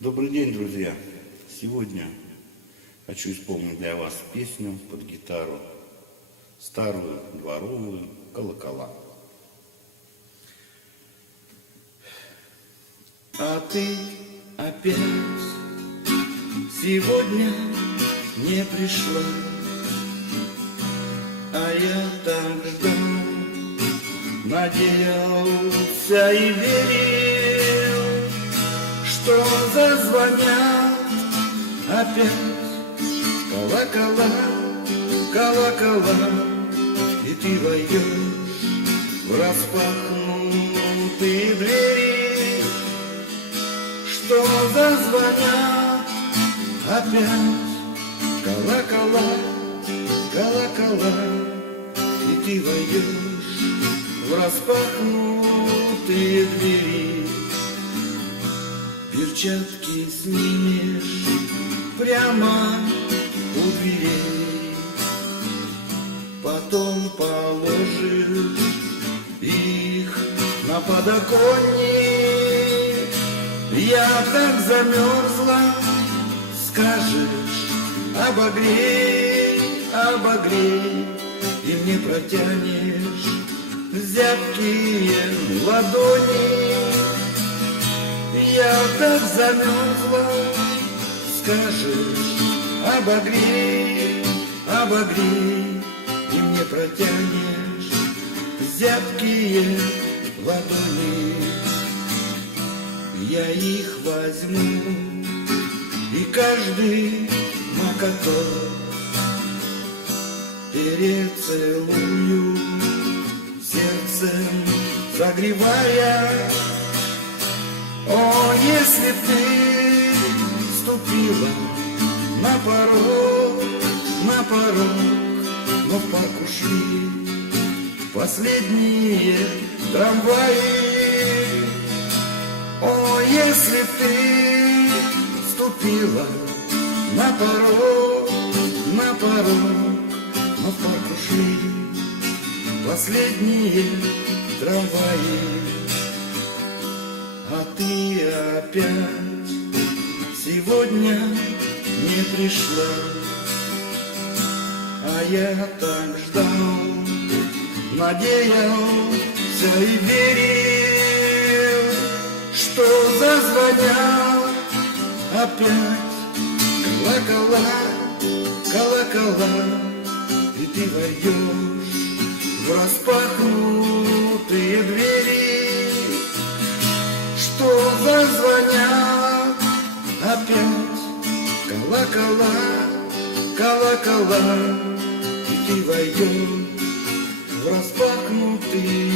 Добрый день, друзья! Сегодня хочу исполнить для вас песню под гитару, старую, дворовую, «Колокола». А ты опять сегодня не пришла, а я так ждал, надеялся и верил, что зазвонят опять колокола, колокола, и ты войдешь в распахнутые двери, что зазвонят опять колокола, колокола, и ты войдешь в распахнутые двери. Перчатки снимешь прямо у дверей, потом положишь их на подоконник. Я так замерзла, скажешь, обогрей, обогрей, и мне протянешь зябкие ладони. Я так замерзла, скажешь, обогрей, обогрей, и мне протянешь зябкие ладони. Я их возьму и каждый мокоток перецелую, сердцем согревая. О, если ты ступила на порог, но в парк ушли последние трамваи. О, если ты ступила на порог, но в парк ушли последние трамваи. А ты опять сегодня не пришла, а я так ждал, надеялся и верил, что зазвонят опять колокола, колокола, и ты войдешь в распахнутые двери, что зазвонят опять колокола, колокола, и ты войдешь в распахнутые